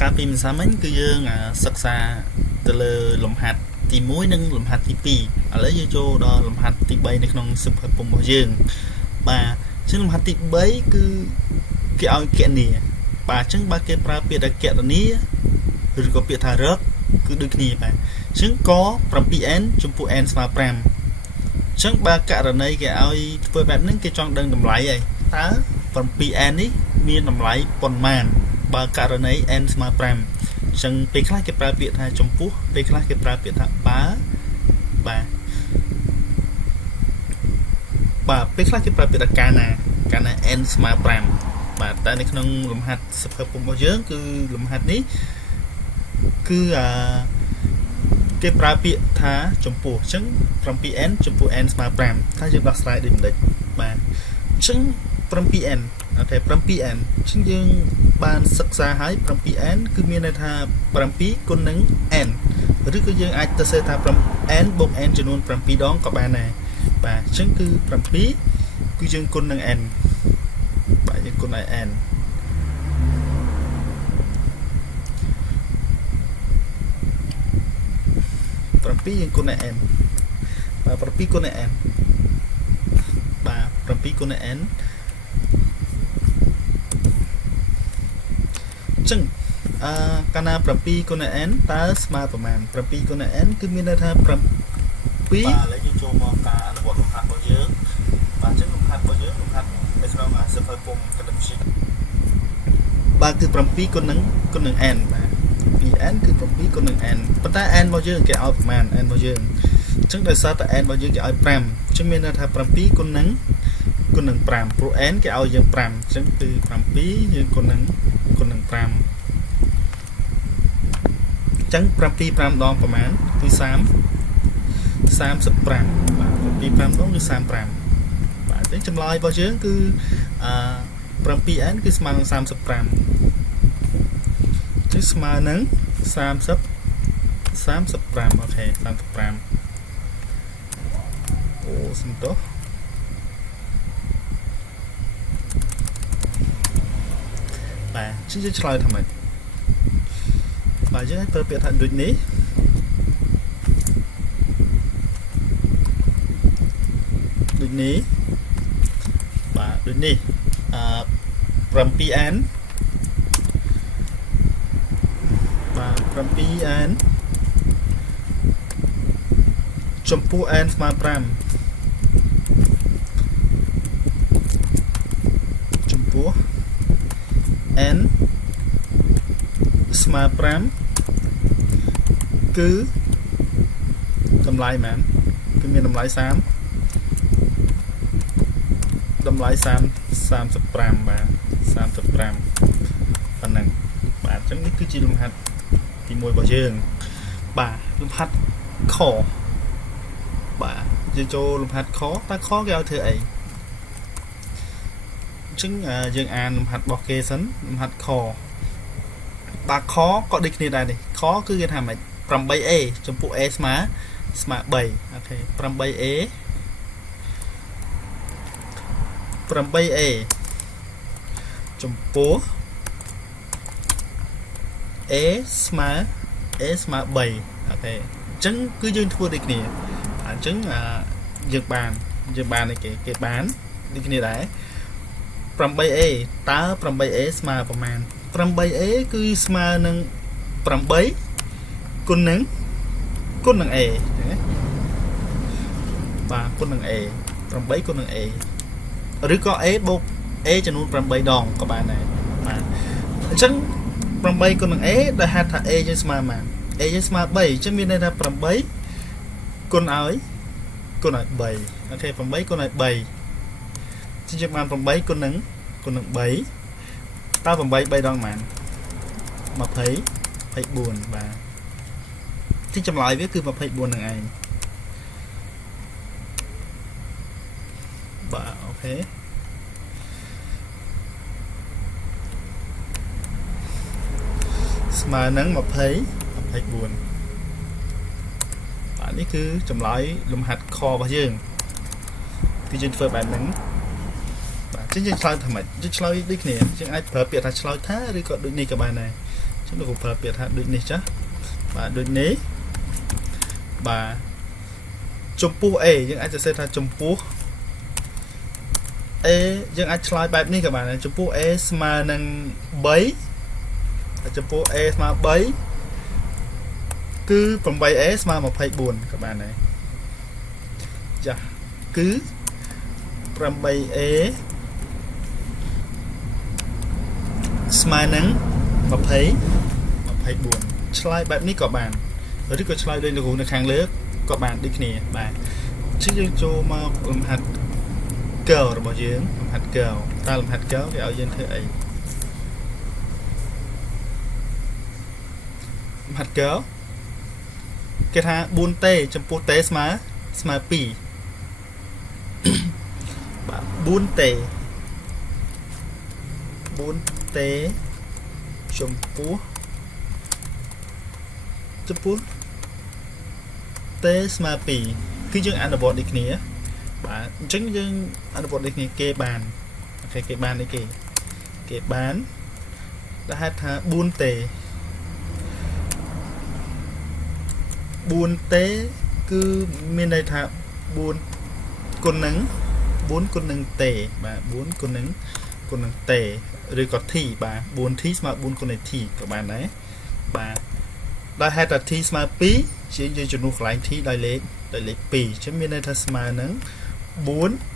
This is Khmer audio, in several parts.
ការពីមិនសាមញ្ញគឺយើងសិក្សាទៅលើលំហាត់ទី1និងលំហាត់ទី2ឥឡូវយើងចូលដល់លំហាត់ទី3នៅក្នុងសៀវភៅពុំរបស់យើងបាទអញ្ចឹងលំហាត់ទី3គឺគេឲ្យគណនាបាទអញ្ចឹងបើគេប្រើពាក្យថាគណនាឬក៏ពាក្យថារកគឺដូចគ្នាបាទអញ្ចឹងក 7n ចំពោះ n ស្មើ5អញ្ចឹងបើករណីគេឲ្យធ្វើបែបហ្នឹងគេចង់ដឹងតម្លៃហើយតើ 7n នេះមានតម្លៃប៉ុន្មានបើករណី n ស្មើ5អញ្ចឹងពេលខ្លះគេប្រើពាក្យថាចំពោះពេលខ្លះគេប្រើពាក្យថាបើបាទពេលខ្លះគេប្រើពាក្យថាកាលណា n ស្មើ5បាទតែនៅក្នុងលំហាត់សៀវភៅពុំរបស់យើងគឺលំហាត់នេះគឺគេប្រើពាក្យថាចំពោះអញ្ចឹង 7n ចំពោះ n ស្មើ5ថាយើងដោះស្រាយដូចមិនដេចបាទអញ្ចឹង 7n អូខេ 7n អញ្ចឹងយើងបានសិក្សាហើយ 7n គឺមានន័យថា7គុណនឹង n ឬក៏យើងអាចទៅសេថា n បូក n ចំនួន7ដងក៏បានដែរបាទអញ្ចឹងគឺ7គឺយើងគុណនឹង n បាទយើងគុណឲ្យ n 7យើងគុណឲ្យ n បាទ7គុណឲ្យ n បាទ7គុណឲ្យ n ចឹងកាលណា7គុណ n តើស្មើប្រមាណ7គុណ n គឺមានន័យថា7បាទឥឡូវយើងចូលមកការអនុវត្តលំហាត់របស់យើងបាទចឹងលំហាត់របស់យើងលំហាត់នៅក្នុងសៀវភៅពុំគណិតវិទ្យាបាទគឺ7គុណនឹង n បាទ 2n គឺ7គុណនឹង n ប៉ុន្តែ n របស់យើងគេឲ្យប្រមាណ n របស់យើងអញ្ចឹងដោយសារតែ n របស់យើងគេឲ្យ5អញ្ចឹងមានន័យថា7គុណនឹង5ព្រោះ n គេឲ្យយើង5អញ្ចឹងគឺ7យើងគុណនឹង5អញ្ចឹង7 5ដងប្រមាណគឺ35បាទ7 5ដងគឺ35បាទអញ្ចឹងចម្លើយរបស់យើងគឺ7n គឺស្មើនឹង35គឺស្មើនឹង35អូខេ35អូសំទោសបាទជិះឆ្លើយថាម៉េចបាទយើងឲ្យប្រើពាក្យថាដូចនេះបាទដូចនេះ7n បាទ 7n ចំពោះ n ស្មើ5ចំពោះ n ស្មើ5គឺតម្លៃមែនគឺមានតម្លៃ30តម្លៃ35បាទ35ប៉ុណ្ណឹងបាទអញ្ចឹងនេះគឺជាលំហាត់ទី1របស់យើងបាទលំហាត់ខបាទយើងចូលលំហាត់ខតើខគេឲ្យធ្វើអីអញ្ចឹងយើងអានលំហាត់របស់គេសិនលំហាត់ខបាទខក៏ដូចគ្នាដែរនេះខគឺគេថាម៉េច 8a ចំពោះ a ស្មើ3អូខេ 8a ចំពោះ a ស្មើ3អូខេអញ្ចឹងគឺយើងធ្វើដូចគ្នាអញ្ចឹងយើងបាននេះគេបានដូចគ្នាដែរ 8a តើ 8a ស្មើប្រមាណ 8a គឺស្មើនឹង8គុណនឹង a ចឹងណាបាទគុណនឹង a 8គុណនឹង a ឬក៏ a បូក a ចំនួន8ដងក៏បានដែរបាទអញ្ចឹង8គុណនឹង a ដែលហៅថា a យើងស្មើប៉ុន្មាន a យើងស្មើ3អញ្ចឹងមានន័យថា8គុណឲ្យ3អូខេ8គុណឲ្យ3អញ្ចឹងយើងបាន8គុណនឹង3តើ8 3ដងប៉ុន្មាន24បាទទីចម្លើយវាគឺ24នឹងឯងបាទអូខេស្មើនឹង24បាទនេះគឺចម្លើយលំហាត់ខរបស់យើងគឺយើងធ្វើបែបហ្នឹងបាទ Chứឆ្លើយថាម៉េចយើងឆ្លើយដូចគ្នាយើងអាចប្រើពាក្យថាឆ្លើយថាឬក៏ដូចនេះក៏បានដែរ chứ nó cũng phải biệt hạដូចនេះចាបាទដូចនេះបាទចំពោះ A យើងអាចសរសេរថាចំពោះ A យើងអាចឆ្លើយបែបនេះក៏បានដែរចំពោះ A ស្មើនឹង3ចំពោះ A ស្មើ3គឺ 8A ស្មើ24ក៏បានដែរចាគឺ 8A ស្មើនឹង24ឆ្លើយបែបនេះក៏បានឬក៏ឆ្លើយដូចលោកគ្រូនៅខាងលើក៏បានដូចគ្នាបាទជិះយើងចូលមកលំហាត់ girl របស់យើងលំហាត់ girl តើលំហាត់ girl គេឲ្យយើងធ្វើអីលំហាត់ girl គេថា 4t ចំពោះ t ស្មើ2បាទ 4t ចំពោះt ស្មើ2គឺយើងអនុវត្តដូចគ្នាបាទអញ្ចឹងយើងអនុវត្តដូចគ្នាគេបានអូខេគេបានអីគេបានដែលហៅថា 4t គឺមានន័យថា 4 គុណនឹង t បាទ4គុណនឹងt ឬក៏ t បាទ 4t ស្មើ4គុណនឹង t ក៏បានដែរបាទដែលហេតុថា t ស្មើ2ជាយើងជំនួសកន្លែង t ដោយលេខ2អញ្ចឹងមានន័យថាស្មើនឹង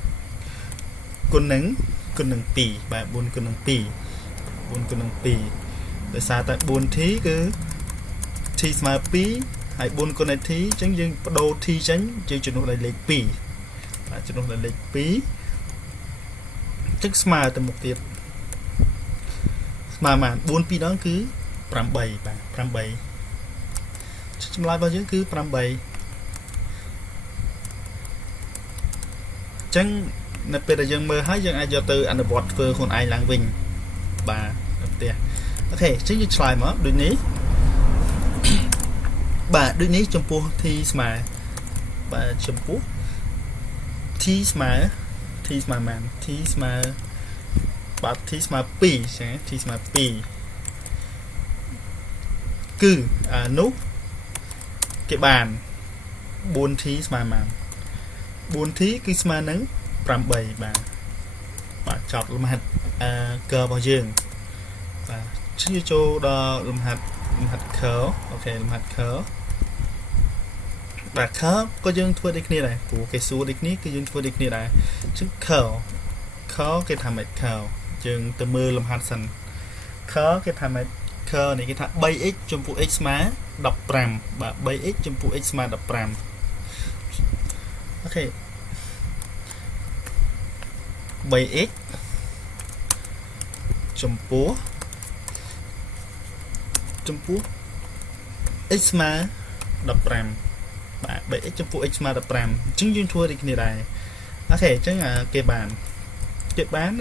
4គុណនឹង2បាទ4គុណនឹង2ដោយសារតែ 4t គឺ t ស្មើ2ហើយ4គុណនឹង t អញ្ចឹងយើងបដូរ t ចេញយើងជំនួសដោយលេខ2បាទជំនួសដោយលេខ2អញ្ចឹងស្មើទៅមុខទៀតស្មើបាន4 2ដងគឺ8បាទ8ចម្លើយរបស់យើងគឺ8ចឹងនៅពេលដែលយើងមើលហើយយើងអាចយកទៅអនុវត្តធ្វើខ្លួនឯងឡើងវិញបាទនៅផ្ទះអូខេចឹងយើងឆ្លើយមកដូចនេះបាទដូចនេះចំពោះ t ស្មើបាទចំពោះ t ស្មើបាន t ស្មើបាទ t ស្មើ2ចឹង t ស្មើ2គឺនោះគេបាន 4t ស្មើបាន 4t គឺស្មើនឹង8បាទចប់លំហាត់curl របស់យើងបាទជិះចូលដល់លំហាត់ curl អូខេលំហាត់ curl បាទ curl ក៏យើងធ្វើដូចគ្នាដែរព្រោះគេសួរដូចគ្នាគឺយើងធ្វើដូចគ្នាដែរអញ្ចឹង curl គេថាម៉េច curl យើងទៅមើលលំហាត់សិន curl គេថាម៉េច curl នេះគេថា 3x ចំពោះ x ស្មើ15បាទ 3x ចំពោះ x ស្មើ15អូខេ 3x ចំពោះ x ស្មើ15បាទ 3x ចំពោះ x ស្មើ15អញ្ចឹងយើងធ្វើដូចគ្នាដែរអូខេអញ្ចឹងគេបាន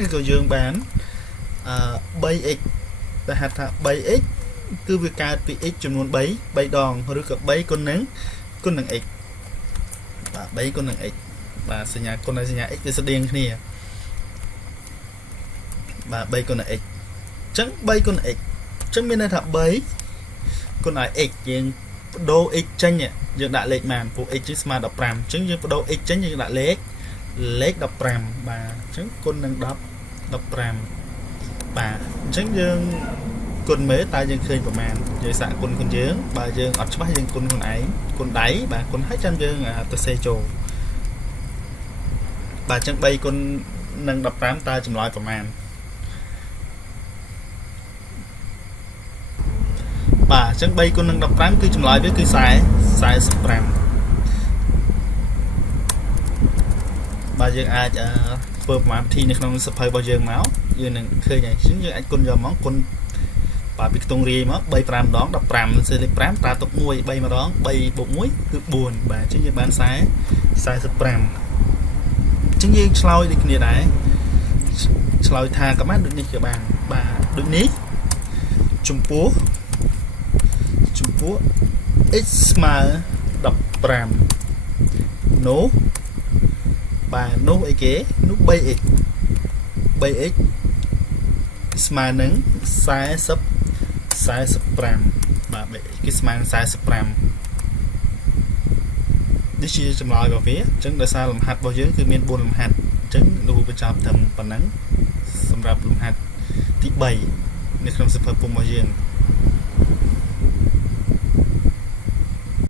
ឬក៏យើងបាន3x ដែលហៅថា 3x គឺវាកើតពី x ចំនួន3ដងឬក៏3គុណនឹង x បាទ3គុណនឹង x បាទសញ្ញាគុណហើយសញ្ញា x វាស្តៀងគ្នាបាទ3គុណនឹង x អញ្ចឹង3គុណ x អញ្ចឹងមានន័យថា3គុណឲ្យ x យើងបដូរ x ចេញយើងដាក់លេខបានព្រោះ x ស្មើ15អញ្ចឹងយើងបដូរ x ចេញយើងដាក់លេខ15បាទអញ្ចឹងគុណនឹង15បាទអញ្ចឹងយើងគុណមើលតើយើងឃើញប្រមាណយើងសាកគុណយើងបើយើងអត់ច្បាស់យើងគុណខ្លួនឯងគុណដៃបាទគុណឲ្យចាំយើងទៅសេចូលបាទអញ្ចឹង3គុណនឹង15តើចម្លើយប្រមាណបាទអញ្ចឹង3គុណនឹង15គឺចម្លើយវាគឺ45បាទយើងអាចធ្វើប្រមាណវិធីនៅក្នុងសភៅរបស់យើងមកយើងនឹងឃើញហើយអញ្ចឹងយើងអាចគុណយកមកគុណបាទពីខ្ទង់រាយមក3 5ដង15សេលេខ5ប្រើទុក1 3ម្ដង3បូក1គឺ4បាទអញ្ចឹងយើងបាន45អញ្ចឹងយើងឆ្លើយដូចគ្នាដែរឆ្លើយថាក៏បានដូចនេះក៏បានបាទដូចនេះចំពោះ x ស្មើ15នោះបាទនោះអីគេនោះ 3x ស្មើនឹង45 45បាទគឺស្មើនឹង45នេះជាចម្លើយរបស់វាអញ្ចឹងដោយសារលំហាត់របស់យើងគឺមាន4លំហាត់អញ្ចឹងលោកបញ្ចប់ត្រឹមប៉ុណ្ណឹងសម្រាប់លំហាត់ទី3នៅក្នុងសៀវភៅពុំរបស់យើង